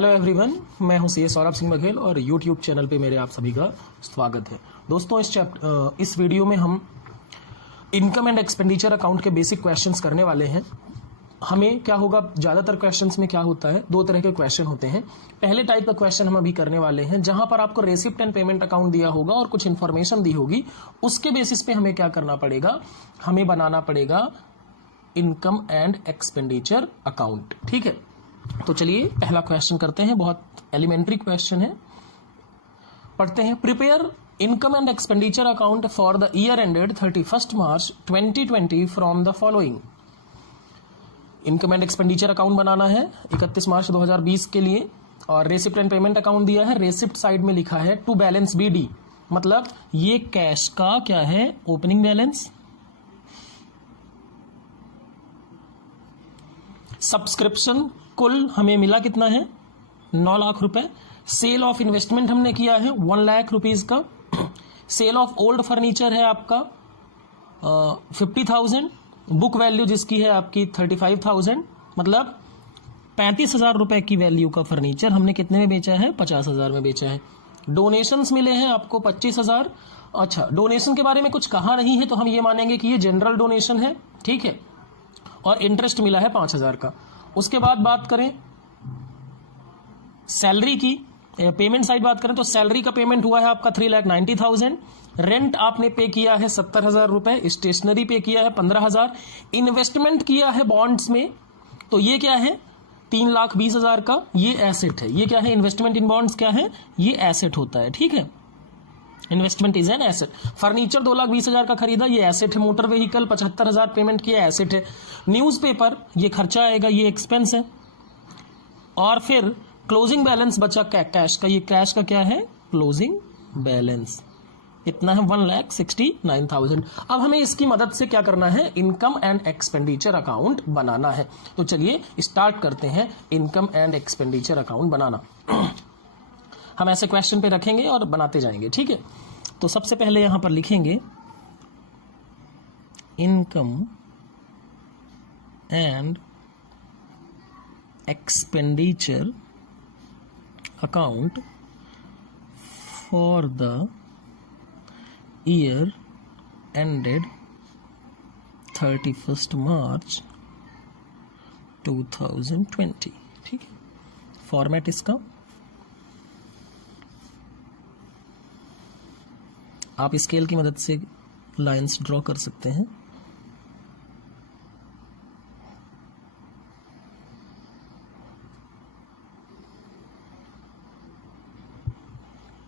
Hello everyone, मैं हूं सी सौरभ सिंह बघेल और यूट्यूब चैनल पे मेरे आप सभी का स्वागत है। दोस्तों, इस वीडियो में हम इनकम एंड एक्सपेंडिचर अकाउंट के बेसिक क्वेश्चंस करने वाले हैं। हमें क्या होगा, ज़्यादातर क्वेश्चंस में क्या होता है, दो तरह के क्वेश्चन होते हैं। पहले टाइप का क्वेश्चन हम अभी करने वाले हैं जहां पर आपको रेसिप्ट एंड पेमेंट अकाउंट दिया होगा और कुछ इन्फॉर्मेशन दी होगी। उसके बेसिस पे हमें क्या करना पड़ेगा, हमें बनाना पड़ेगा इनकम एंड एक्सपेंडिचर अकाउंट। ठीक है, तो चलिए पहला क्वेश्चन करते हैं। बहुत एलिमेंट्री क्वेश्चन है, पढ़ते हैं। Prepare income and expenditure account for the year ended 31 March 2020 from the following. Income and expenditure account बनाना है 31 मार्च 2020 के लिए, और रेसिप्ट एंड पेमेंट अकाउंट दिया है। रेसिप्ट साइड में लिखा है टू बैलेंस BD, मतलब ये कैश का क्या है, ओपनिंग बैलेंस। सब्सक्रिप्शन कुल हमें मिला कितना है, 9 लाख रुपए। सेल ऑफ इन्वेस्टमेंट हमने किया है 1 लाख रुपीज का। सेल ऑफ ओल्ड फर्नीचर है आपका 50,000। बुक वैल्यू जिसकी है आपकी 35,000, मतलब 35,000 रुपए की वैल्यू का फर्नीचर हमने कितने में बेचा है, 50,000 में बेचा है। डोनेशंस मिले हैं आपको 25,000। अच्छा, डोनेशन के बारे में कुछ कहा नहीं है तो हम ये मानेंगे कि ये जनरल डोनेशन है, ठीक है। और इंटरेस्ट मिला है 5,000 का। उसके बाद बात करें सैलरी की, पेमेंट साइड बात करें तो सैलरी का पेमेंट हुआ है आपका 3,90,000। रेंट आपने पे किया है 70,000 रुपए। स्टेशनरी पे किया है 15,000। इन्वेस्टमेंट किया है बॉन्ड्स में, तो ये क्या है, 3,20,000 का ये एसेट है। ये क्या है, इन्वेस्टमेंट इन बॉन्ड्स क्या है, ये एसेट होता है, ठीक है। Investment is an asset. Furniture 2,20,000 का खरीदा, ये एसेट है। मोटर व्हीकल 75,000 पेमेंट किया, एसेट है। न्यूज़पेपर ये खर्चा आएगा, ये एक्सपेंस है। और फिर क्लोजिंग बैलेंस बचा कैश का, ये कैश का क्या है, क्लोजिंग बैलेंस इतना है 1,69,000। अब हमें इसकी मदद से क्या करना है, इनकम एंड एक्सपेंडिचर अकाउंट बनाना है। तो चलिए स्टार्ट करते हैं इनकम एंड एक्सपेंडिचर अकाउंट बनाना। हम ऐसे क्वेश्चन पे रखेंगे और बनाते जाएंगे, ठीक है। तो सबसे पहले यहां पर लिखेंगे income and expenditure account for the year ended 31 March 2020, ठीक है। फॉर्मेट इसका आप स्केल की मदद से लाइंस ड्रॉ कर सकते हैं।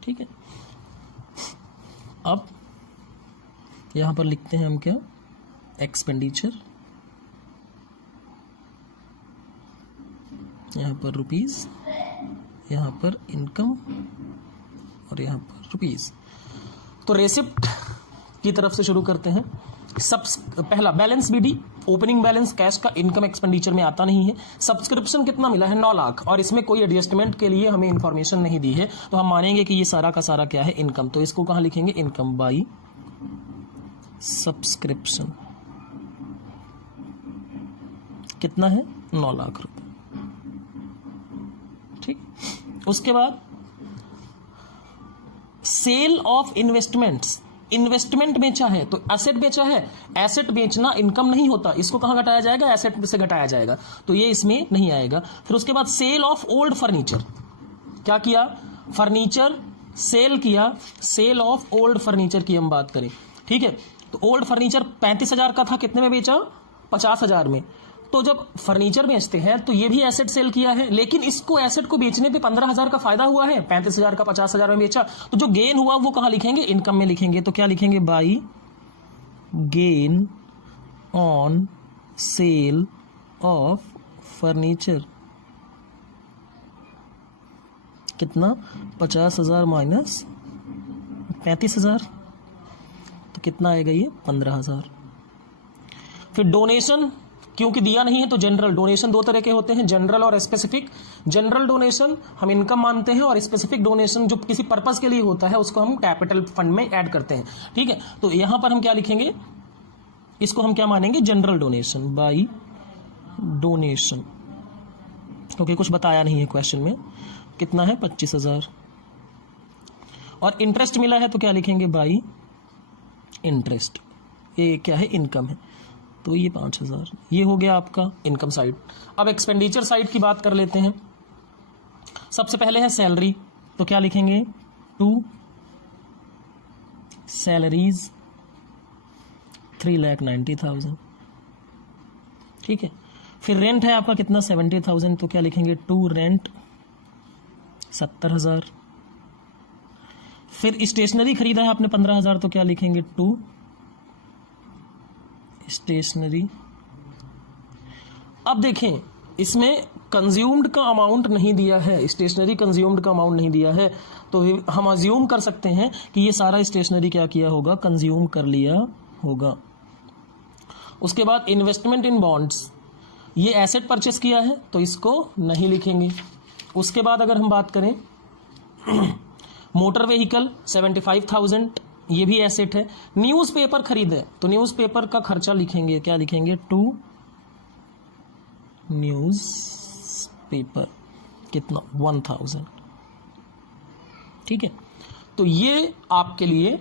ठीक है, अब यहां पर लिखते हैं हम क्या, एक्सपेंडिचर, यहां पर रुपीस, यहां पर इनकम और यहां पर रुपीस। तो रेसिप्ट की तरफ से शुरू करते हैं। पहला balance BD, opening balance cash का, इनकम एक्सपेंडिचर में आता नहीं है। सब्सक्रिप्शन कितना मिला है, 9 लाख, और इसमें कोई एडजस्टमेंट के लिए हमें इंफॉर्मेशन नहीं दी है, तो हम मानेंगे कि ये सारा का सारा क्या है, इनकम। तो इसको कहां लिखेंगे, इनकम बाई सब्सक्रिप्शन। कितना है, 9 लाख रुपए, ठीक। उसके बाद सेल ऑफ इन्वेस्टमेंट्स, इन्वेस्टमेंट बेचा है तो एसेट बेचा है। एसेट बेचना इनकम नहीं होता, इसको कहां घटाया जाएगा, एसेट से घटाया जाएगा, तो ये इसमें नहीं आएगा। फिर उसके बाद सेल ऑफ ओल्ड फर्नीचर, क्या किया, फर्नीचर सेल किया, सेल ऑफ ओल्ड फर्नीचर की हम बात करें, ठीक है। तो ओल्ड फर्नीचर 35,000 का था, कितने में बेचा, 50,000 में। तो जब फर्नीचर बेचते हैं तो ये भी एसेट सेल किया है, लेकिन इसको एसेट को बेचने पे 15,000 का फायदा हुआ है, 35,000 का 50,000 में बेचा, तो जो गेन हुआ वो कहां लिखेंगे, इनकम में लिखेंगे। तो क्या लिखेंगे, by gain on sale of furniture. कितना, 50,000 माइनस 35,000, तो कितना आएगा ये, 15,000। फिर डोनेशन क्योंकि दिया नहीं है तो जनरल डोनेशन दो तरह के होते हैं, जनरल और स्पेसिफिक। जनरल डोनेशन हम इनकम मानते हैं और स्पेसिफिक डोनेशन जो किसी पर्पस के लिए होता है उसको हम कैपिटल फंड में ऐड करते हैं, ठीक है। तो यहां पर हम क्या लिखेंगे, इसको हम क्या मानेंगे, जनरल डोनेशन बाई डोनेशन, क्योंकि कुछ बताया नहीं है क्वेश्चन में। कितना है? 25,000। और इंटरेस्ट मिला है तो क्या लिखेंगे? By interest. ये क्या है? इनकम है, तो ये 5,000। ये हो गया आपका इनकम साइड। अब एक्सपेंडिचर साइड की बात कर लेते हैं। सबसे पहले है सैलरी, तो क्या लिखेंगे? 2 सैलरीज 3,90,000। ठीक है। फिर रेंट है आपका कितना? 70,000, तो क्या लिखेंगे? 2 रेंट 70,000। फिर स्टेशनरी खरीदा है आपने 15,000, तो क्या लिखेंगे? 2 स्टेशनरी। अब देखें, इसमें कंज्यूम्ड का अमाउंट नहीं दिया है, स्टेशनरी कंज्यूम्ड का अमाउंट नहीं दिया है, तो हम अज्यूम कर सकते हैं कि ये सारा स्टेशनरी क्या किया होगा? कंज्यूम कर लिया होगा। उसके बाद इन्वेस्टमेंट इन बॉन्ड्स, ये एसेट परचेस किया है तो इसको नहीं लिखेंगे। उसके बाद अगर हम बात करें मोटर व्हीकल 75,000, ये भी एसेट है। न्यूज़पेपर खरीदे तो न्यूज़पेपर का खर्चा लिखेंगे, क्या लिखेंगे? 2 न्यूज़ पेपर, कितना? 1,000। ठीक है, तो ये आपके लिए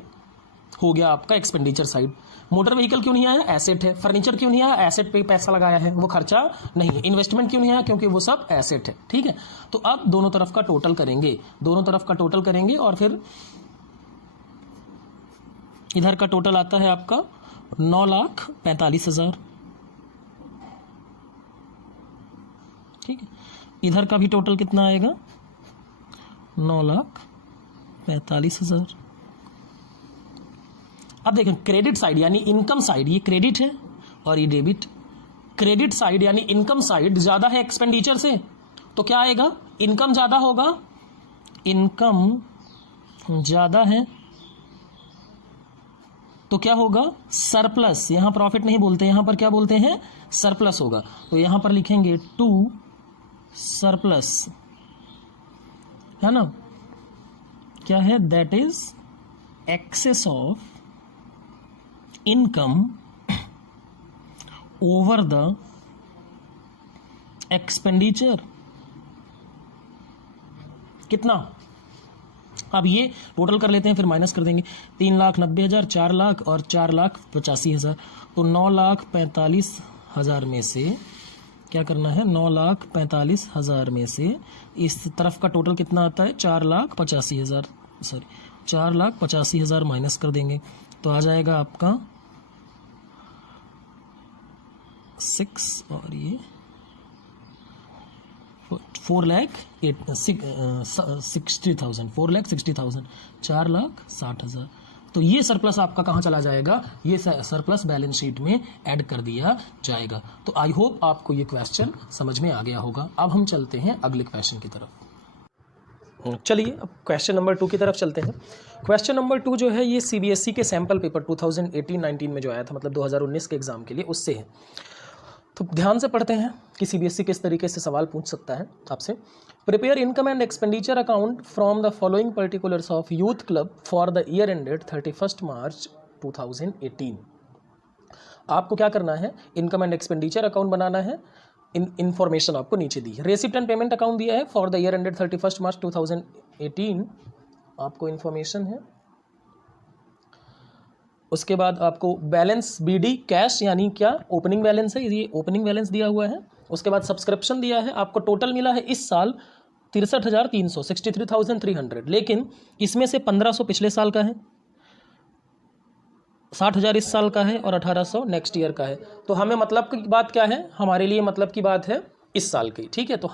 हो गया आपका एक्सपेंडिचर साइड। मोटर व्हीकल क्यों नहीं आया? एसेट है। फर्नीचर क्यों नहीं आया? एसेट पे पैसा लगाया है, वो खर्चा नहीं है। इन्वेस्टमेंट क्यों नहीं आया? क्योंकि वो सब एसेट है। ठीक है, तो अब दोनों तरफ का टोटल करेंगे, दोनों तरफ का टोटल करेंगे और फिर इधर का टोटल आता है आपका 9,45,000। ठीक है, इधर का भी टोटल कितना आएगा? 9,45,000। अब देखें क्रेडिट साइड यानी इनकम साइड, ये क्रेडिट है और ये डेबिट। क्रेडिट साइड यानी इनकम साइड ज्यादा है एक्सपेंडिचर से, तो क्या आएगा? इनकम ज्यादा होगा, इनकम ज्यादा है तो क्या होगा? सरप्लस। यहां प्रॉफिट नहीं बोलते, यहां पर क्या बोलते हैं? सरप्लस होगा। तो यहां पर लिखेंगे 2 सरप्लस, है ना? क्या है? That is excess of income over the expenditure. कितना? अब ये टोटल कर लेते हैं, फिर माइनस कर देंगे। 3,90,000, 4 लाख और 4,85,000, तो 9,45,000 में से क्या करना है? 9,45,000 में से इस तरफ का टोटल कितना आता है? 4,85,000, सॉरी 4,85,000 माइनस कर देंगे तो आ जाएगा आपका 6 और ये 4,60,000, 4,60,000, 4,60,000। तो ये सरप्लस आपका कहाँ चला जाएगा? ये सरप्लस बैलेंस शीट में ऐड कर दिया जाएगा। तो आई होप आपको ये क्वेश्चन समझ में आ गया होगा। अब हम चलते हैं अगले क्वेश्चन की तरफ। चलिए अब क्वेश्चन नंबर 2 की तरफ चलते हैं। क्वेश्चन नंबर 2 जो है ये सीबीएसई के सैम्पल पेपर 2018-19 में जो आया था, मतलब 2019 के एग्जाम के लिए, उससे है। तो ध्यान से पढ़ते हैं कि सीबीएसई किस तरीके से सवाल पूछ सकता है आपसे। Prepare income and expenditure account from the following particulars of youth club for the year ended 31 मार्च 2018। आपको क्या करना है? इनकम एंड एक्सपेंडिचर अकाउंट बनाना है। इन्फॉर्मेशन आपको नीचे दी है। रेसिप्ट एंड पेमेंट अकाउंट दिया है फॉर द ईयर एंडेड 31 मार्च 2018, आपको इन्फॉर्मेशन है। उसके बाद आपको बैलेंस बीडी कैश यानी क्या? ओपनिंग बैलेंस है, ये ओपनिंग बैलेंस दिया हुआ है। उसके बाद सब्सक्रिप्शन दिया है, आपको टोटल मिला है इस साल 63,300, 63,300, लेकिन इसमें से 1,500 पिछले साल का है, 60,000 इस साल का है और 1,800 नेक्स्ट ईयर का है। तो हमें मतलब की बात क्या है? हमारे लिए मतलब की बात है इस साल की। ठीक है, तो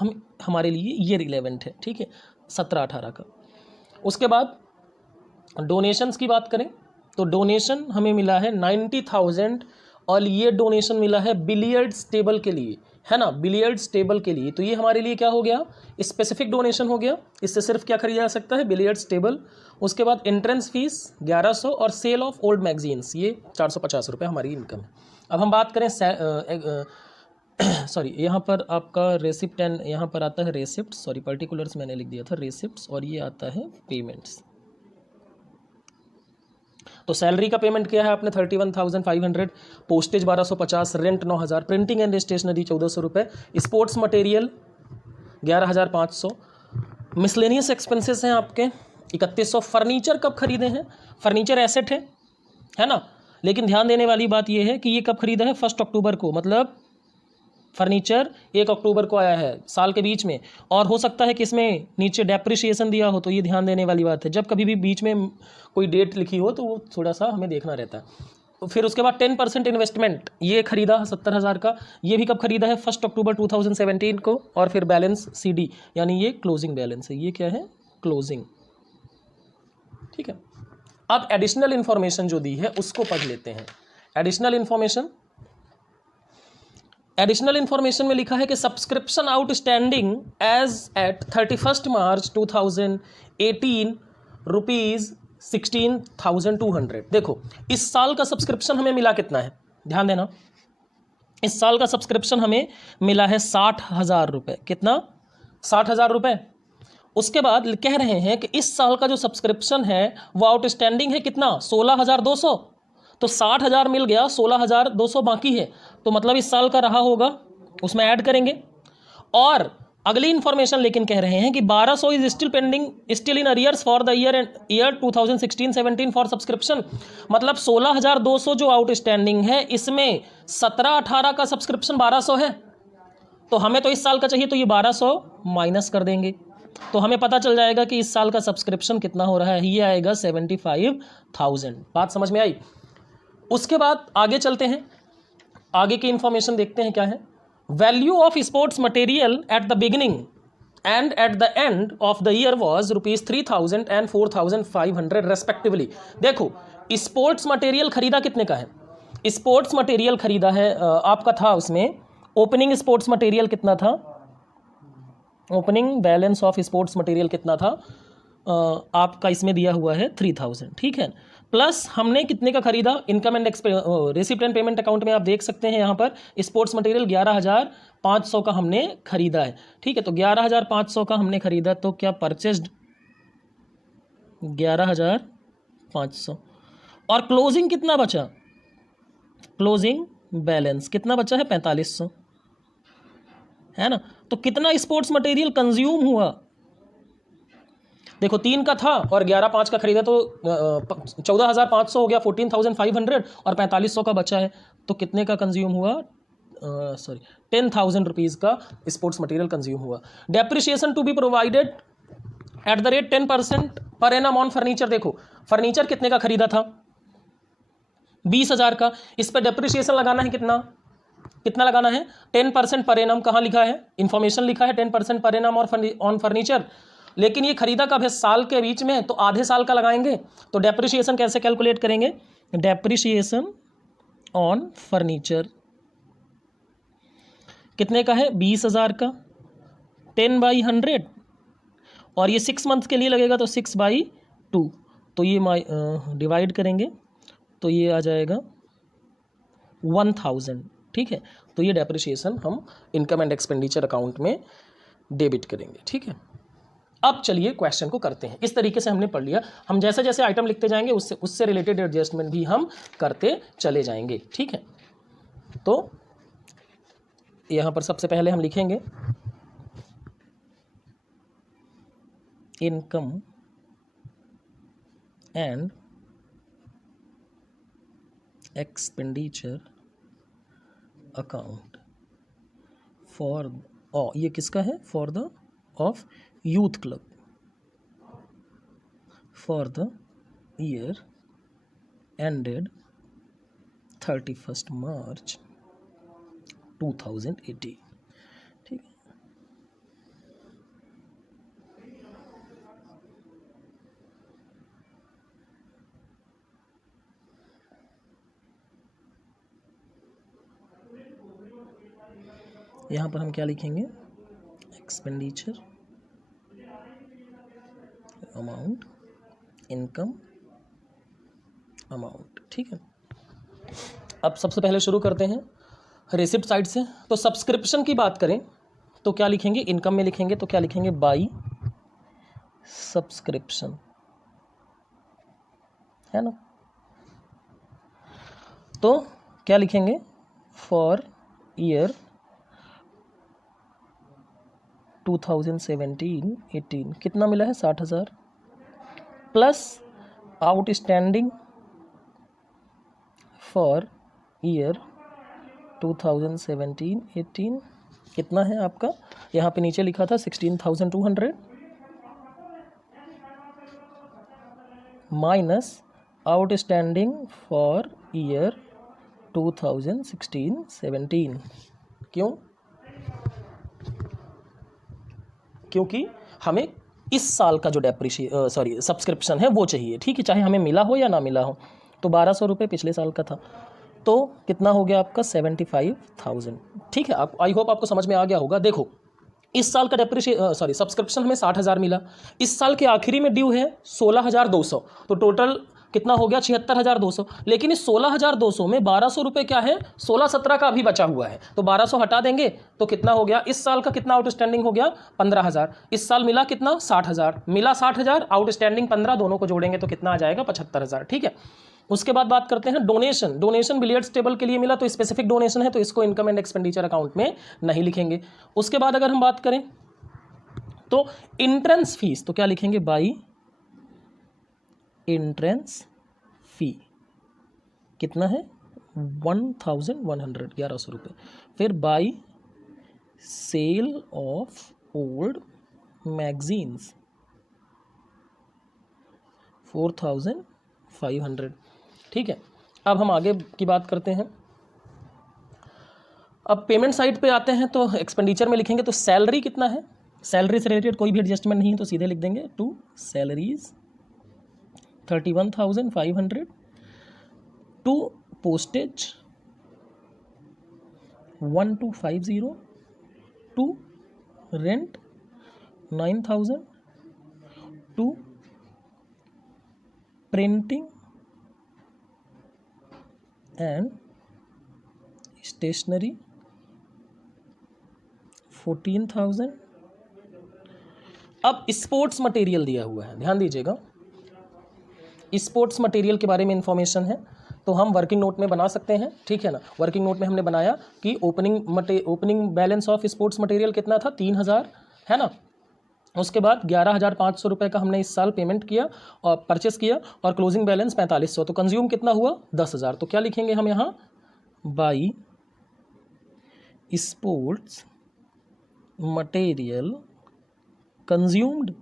हमारे लिए ये रिलेवेंट है। ठीक है, 17-18 का। उसके बाद डोनेशंस की बात करें तो डोनेशन हमें मिला है 90,000 और ये डोनेशन मिला है बिलियर्ड्स टेबल के लिए, है ना? बिलियर्ड्स टेबल के लिए। तो ये हमारे लिए क्या हो गया? स्पेसिफिक डोनेशन हो गया। इससे सिर्फ क्या खरीदा जा सकता है? Billiards table. उसके बाद एंट्रेंस फीस 1,100 और सेल ऑफ ओल्ड मैगजीन्स, ये 450 रुपये हमारी इनकम है। अब हम बात करें सॉरी, यहाँ पर आपका रेसिप्ट एंड यहाँ पर आता है रेसिप्ट, सॉरी पर्टिकुलर्स मैंने लिख दिया था रेसिप्ट्स, और ये आता है पेमेंट्स। तो सैलरी का पेमेंट किया है आपने 31,500, postage 1,250, rent 9,000, printing and stationery 1,400 रुपये, स्पोर्ट्स मटेरियल 11,500। मिसलेनियस एक्सपेंसेस हैं आपके 3,100। फर्नीचर कब खरीदे हैं? फर्नीचर एसेट है ना, लेकिन ध्यान देने वाली बात यह है कि ये कब खरीदा है? 1 अक्टूबर को, मतलब फर्नीचर 1 अक्टूबर को आया है साल के बीच में। और हो सकता है कि इसमें नीचे डेप्रिसिएशन दिया हो, तो ये ध्यान देने वाली बात है। जब कभी भी बीच में कोई डेट लिखी हो तो वो थोड़ा सा हमें देखना रहता है। तो फिर उसके बाद 10% इन्वेस्टमेंट, ये खरीदा 70,000 का। ये भी कब खरीदा है? 1 अक्टूबर 2017 को। और फिर बैलेंस CD, यानी ये क्लोजिंग बैलेंस है। ये क्या है? क्लोजिंग। ठीक है, अब एडिशनल इन्फॉर्मेशन जो दी है उसको पढ़ लेते हैं। एडिशनल इन्फॉर्मेशन में लिखा है कि सब्सक्रिप्शन आउटस्टैंडिंग एज एट 31 मार्च 2018 ₹16,200। देखो, इस साल का सब्सक्रिप्शन हमें मिला कितना है? ध्यान देना, इस साल का सब्सक्रिप्शन हमें मिला है 60,000 रुपये। कितना? 60,000 रुपये। उसके बाद कह रहे हैं कि इस साल का जो सब्सक्रिप्शन है वो आउटस्टैंडिंग है कितना? 16,200। तो 60,000 मिल गया, 16,200 बाकी है, तो मतलब इस साल का रहा होगा, उसमें ऐड करेंगे। और अगली इंफॉर्मेशन लेकिन कह रहे हैं कि 1,200 is still in arrears for the year 2016-17 for subscription. मतलब 16,200 जो आउटस्टैंडिंग है, इसमें 17-18 का सब्सक्रिप्शन 1,200 है। तो हमें तो इस साल का चाहिए, तो ये 1,200 माइनस कर देंगे, तो हमें पता चल जाएगा कि इस साल का सब्सक्रिप्शन कितना हो रहा है। ये आएगा 75,000। बात समझ में आई? उसके बाद आगे चलते हैं, आगे की इंफॉर्मेशन देखते हैं क्या है। Value of sports material at the beginning and at the end of the year was ₹3,000 and 4,500 respectively. देखो, स्पोर्ट्स मटेरियल खरीदा कितने का है? स्पोर्ट्स मटेरियल खरीदा है आपका था उसमें ओपनिंग स्पोर्ट्स मटेरियल कितना था? Opening balance of sports material कितना था? आपका इसमें दिया हुआ है 3,000। ठीक है, प्लस हमने कितने का खरीदा? Income and receipt and payment account में आप देख सकते हैं यहाँ पर स्पोर्ट्स मटेरियल 11,500 का हमने खरीदा है। ठीक है, तो 11,500 का हमने खरीदा, तो क्या परचेस्ड 11,500। और क्लोजिंग कितना बचा? क्लोजिंग बैलेंस कितना बचा है? 4,500, है ना। तो कितना स्पोर्ट्स मटेरियल कंज्यूम हुआ? देखो, 3 का था और 11,500 का खरीदा, तो 14,500 हो गया, 14,500, और 4,500 का बचा है, तो कितने का कंज्यूम हुआ? 10,000 रुपीज़ का स्पोर्ट्स मटेरियल कंज्यूम हुआ। Depreciation to be provided at the rate 10% per annum on furniture. देखो, फर्नीचर कितने का खरीदा था? 20,000 का। इस पर डेप्रिसिएशन लगाना है कितना लगाना है? 10% पर एनम। कहाँ लिखा है? इंफॉर्मेशन लिखा है 10% पर एनम ऑन फर्नीचर, लेकिन ये खरीदा कब है? साल के बीच में, तो आधे साल का लगाएंगे। तो डेप्रिसिएशन कैसे कैलकुलेट करेंगे? डेप्रिसिएशन ऑन फर्नीचर कितने का है? 20,000 का, 10/100, और ये 6 मंथ के लिए लगेगा, तो 6/2, तो ये डिवाइड करेंगे तो ये आ जाएगा 1,000। ठीक है, तो ये डेप्रिसिएशन हम इनकम एंड एक्सपेंडिचर अकाउंट में डेबिट करेंगे। ठीक है, अब चलिए क्वेश्चन को करते हैं। इस तरीके से हमने पढ़ लिया। हम जैसे जैसे आइटम लिखते जाएंगे उससे रिलेटेड एडजस्टमेंट भी हम करते चले जाएंगे। ठीक है, तो यहाँ पर सबसे पहले हम लिखेंगे income and expenditure account for, ये किसका है? For the of youth club for the year ended 31 मार्च 2018। ठीक है, यहाँ पर हम क्या लिखेंगे? Expenditure amount, income amount. ठीक है, अब सबसे पहले शुरू करते हैं रिसिप्ट साइड से। तो सब्सक्रिप्शन की बात करें तो क्या लिखेंगे? इनकम में लिखेंगे तो क्या लिखेंगे? बाई सब्सक्रिप्शन, है ना। तो क्या लिखेंगे? फॉर ईयर 2017-18 कितना मिला है 60,000 प्लस आउटस्टैंडिंग फॉर ईयर 2017-18 कितना है आपका, यहाँ पे नीचे लिखा था 16,200 माइनस आउटस्टैंडिंग फॉर ईयर 2016-17। क्यों? क्योंकि हमें इस साल का जो सब्सक्रिप्शन है वो चाहिए, ठीक है, चाहे हमें मिला हो या ना मिला हो। तो 1,200 रुपये पिछले साल का था, तो कितना हो गया आपका 75,000। ठीक है, आप आई होप आपको समझ में आ गया होगा। देखो इस साल का सब्सक्रिप्शन हमें 60,000 मिला, इस साल के आखिरी में ड्यू है 16,200, तो टोटल कितना हो गया 76,200। लेकिन इस 16,200 में 1,200 रुपये क्या है, 16-17 का अभी बचा हुआ है, तो 1,200 हटा देंगे तो कितना हो गया, इस साल का कितना आउटस्टैंडिंग हो गया 15,000। इस साल मिला कितना 60,000, मिला 60,000, आउटस्टैंडिंग 15, दोनों को जोड़ेंगे तो कितना आ जाएगा 75,000। ठीक है, उसके बाद बात करते हैं डोनेशन। डोनेशन बिलियर्ड्स टेबल के लिए मिला, तो स्पेसिफिक डोनेशन है तो इसको इनकम एंड एक्सपेंडिचर अकाउंट में नहीं लिखेंगे। उसके बाद अगर हम बात करें तो एंट्रेंस फीस, तो क्या लिखेंगे, बाई एंट्रेंस फी कितना है 1,100 1100 रुपये। फिर by sale of old magazines 4,500। ठीक है, अब हम आगे की बात करते हैं। अब पेमेंट साइड पे आते हैं, तो एक्सपेंडिचर में लिखेंगे तो सैलरी कितना है, सैलरी से रिलेटेड कोई भी एडजस्टमेंट नहीं है तो सीधे लिख देंगे to salaries 31,500, to postage 1,250, to rent 9,000, to printing and stationery 14,000। अब स्पोर्ट्स मटेरियल दिया हुआ है, ध्यान दीजिएगा, स्पोर्ट्स मटेरियल के बारे में इंफॉर्मेशन है तो हम वर्किंग नोट में बना सकते हैं। ठीक है ना, वर्किंग नोट में हमने बनाया कि opening balance of sports material कितना था 3,000, है ना। उसके बाद 11,500 रुपये का हमने इस साल पेमेंट किया और परचेस किया, और क्लोजिंग बैलेंस 4,500, तो कंज्यूम कितना हुआ 10,000। तो क्या लिखेंगे हम यहाँ, बाई स्पोर्ट्स मटेरियल कंज्यूम्ड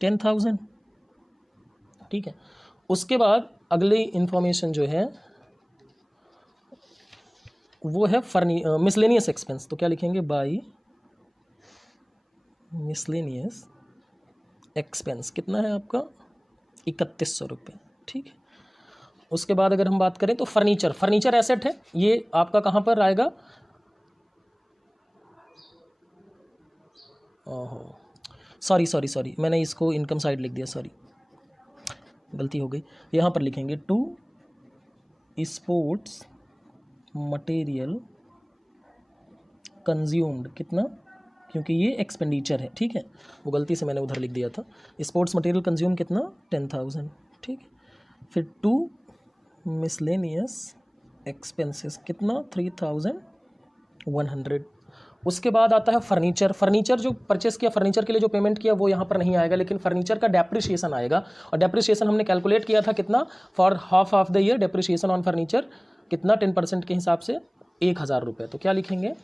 10,000। ठीक है, उसके बाद अगली इंफॉर्मेशन जो है वो है मिसलेनियस एक्सपेंस, तो क्या लिखेंगे, बाई मिसलेनियस एक्सपेंस कितना है आपका 3,100 रुपये। ठीक है, उसके बाद अगर हम बात करें तो फर्नीचर एसेट है, ये आपका कहाँ पर आएगा, ओहो सॉरी मैंने इसको इनकम साइड लिख दिया, सॉरी गलती हो गई, यहाँ पर लिखेंगे टू स्पोर्ट्स मटेरियल कंज्यूम्ड कितना, क्योंकि ये एक्सपेंडिचर है। ठीक है, वो गलती से मैंने उधर लिख दिया था, स्पोर्ट्स मटेरियल कंज्यूम कितना 10,000। ठीक है, फिर टू मिसलेनियस एक्सपेंसेस कितना 3,100। उसके बाद आता है फर्नीचर जो परचेस किया, फर्नीचर के लिए जो पेमेंट किया वो यहाँ पर नहीं आएगा, लेकिन फर्नीचर का डेप्रिसिएशन आएगा, और डेप्रिसिएशन हमने कैलकुलेट किया था कितना, for half of the year depreciation on furniture कितना 10% के हिसाब से 1,000 रुपये। तो क्या लिखेंगे,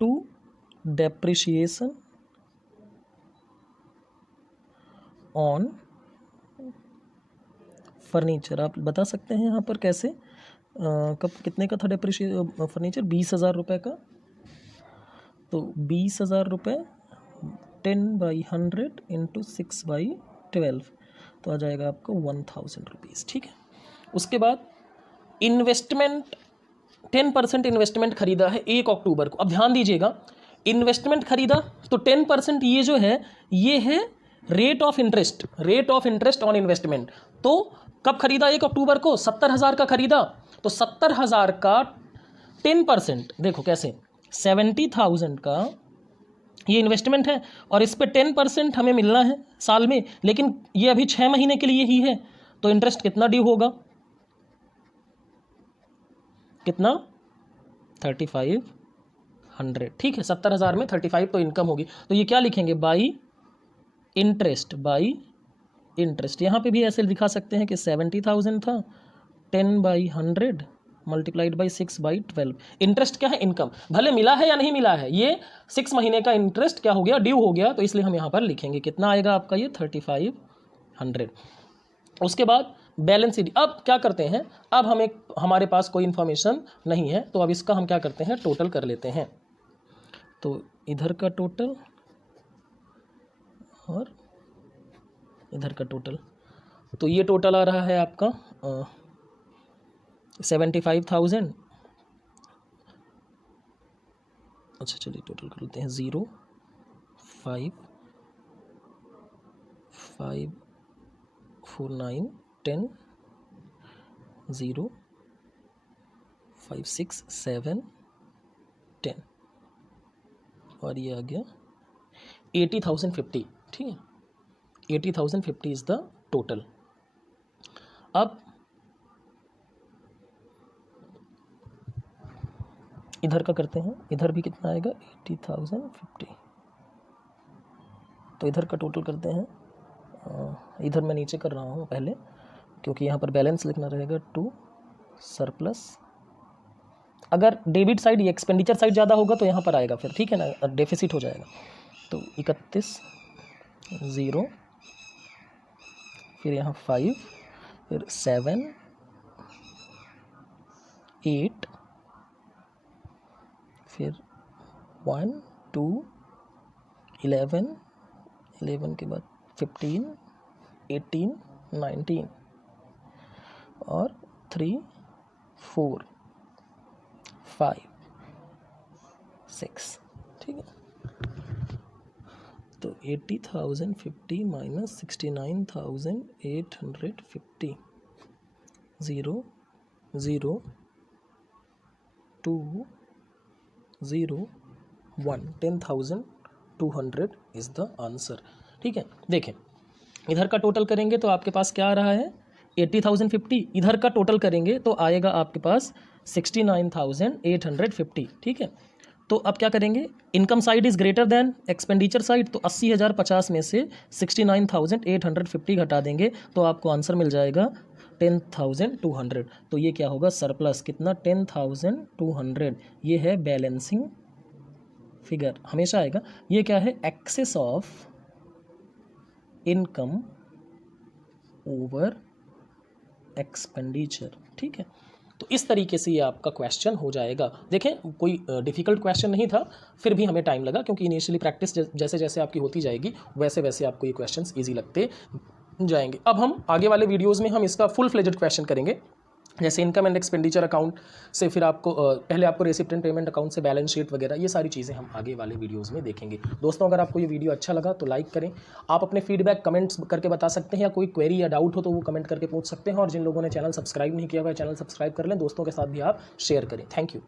टू डेप्रिसिएशन ऑन फर्नीचर, आप बता सकते हैं यहाँ पर कैसे, कब कितने का था डेप्रिशिएशन फर्नीचर 20,000 रुपये का, तो 20,000 रुपये 10/100 इंटू 6/12, तो आ जाएगा आपको 1,000 रुपीज़। ठीक है, उसके बाद इन्वेस्टमेंट 10% इन्वेस्टमेंट खरीदा है 1 अक्टूबर को। अब ध्यान दीजिएगा, इन्वेस्टमेंट खरीदा तो 10% ये जो है ये है rate of interest on investment. तो कब खरीदा 1 अक्टूबर को, 70,000 का खरीदा, तो 70,000 का 10%, देखो कैसे 70,000 का ये इन्वेस्टमेंट है और इस पे 10% हमें मिलना है साल में, लेकिन ये अभी 6 महीने के लिए ही है, तो इंटरेस्ट कितना ड्यू होगा, कितना 35 100, ठीक है। 70,000 में 35 तो इनकम होगी, तो ये क्या लिखेंगे, बाई इंटरेस्ट, बाई इंटरेस्ट। यहाँ पे भी ऐसे दिखा सकते हैं कि 70,000 था, 10/100 मल्टीप्लाइड बाई 6/12। इंटरेस्ट क्या है, इनकम, भले मिला है या नहीं मिला है, ये 6 महीने का इंटरेस्ट क्या हो गया, ड्यू हो गया, तो इसलिए हम यहाँ पर लिखेंगे कितना आएगा आपका ये 3500। उसके बाद बैलेंस शीट। अब क्या करते हैं, अब हमारे पास कोई इन्फॉर्मेशन नहीं है, तो अब इसका हम क्या करते हैं, टोटल कर लेते हैं। तो इधर का टोटल और इधर का टोटल, तो ये टोटल आ रहा है आपका 75,000। अच्छा चलिए टोटल कर लेते हैं, 0 5 5 4 9 10 0 5 6 7 10 और ये आ गया 80,050, ठीक है। 80,050 इज द टोटल। अब इधर का करते हैं, इधर भी कितना आएगा 80,050, तो इधर का टोटल करते हैं। इधर मैं नीचे कर रहा हूँ पहले, क्योंकि यहाँ पर बैलेंस लिखना रहेगा, टू सरप्लस। अगर डेबिट साइड या एक्सपेंडिचर साइड ज़्यादा होगा तो यहाँ पर आएगा फिर, ठीक है ना, डेफिसिट हो जाएगा। तो 31 0, फिर यहाँ 5, फिर 7 8, फिर 1 2 11 11 के बाद 15 18 19 और 3 4 5 6, ठीक है। तो 80,050 माइनस 69,850, 0 0 2 0 1, 10,200 इज द आंसर, ठीक है। देखें इधर का टोटल करेंगे तो आपके पास क्या आ रहा है 80,050, इधर का टोटल करेंगे तो आएगा आपके पास 69,850, ठीक है। तो अब क्या करेंगे, income side is greater than expenditure side, तो 80,050 में से 69,850 घटा देंगे तो आपको आंसर मिल जाएगा 10,200। तो ये क्या होगा, सरप्लस कितना 10,200, ये है बैलेंसिंग फिगर, हमेशा आएगा। ये क्या है, excess of income over expenditure, ठीक है। तो इस तरीके से ये आपका क्वेश्चन हो जाएगा। देखें कोई डिफ़िकल्ट क्वेश्चन नहीं था, फिर भी हमें टाइम लगा, क्योंकि इनिशियली प्रैक्टिस जैसे जैसे आपकी होती जाएगी वैसे वैसे आपको ये क्वेश्चंस इजी लगते जाएंगे। अब हम आगे वाले वीडियोस में हम इसका फुल फ्लेजेड क्वेश्चन करेंगे, जैसे इनकम एंड एक्सपेंडिचर अकाउंट से, फिर आपको पहले आपको रेसिप्टेंट पेमेंट अकाउंट से बैलेंस शीट वगैरह, ये सारी चीज़ें हम आगे वाले वीडियोस में देखेंगे। दोस्तों अगर आपको ये वीडियो अच्छा लगा तो लाइक करें, आप अपने फीडबैक कमेंट्स करके बता सकते हैं, या कोई क्वेरी या डाउट हो तो वो कमेंट करके पूछ सकते हैं, और जिन लोगों ने चैनल सब्सक्राइब नहीं किया हुआ है चैनल सब्सक्राइब कर लें, दोस्तों के साथ भी आप शेयर करें। Thank you.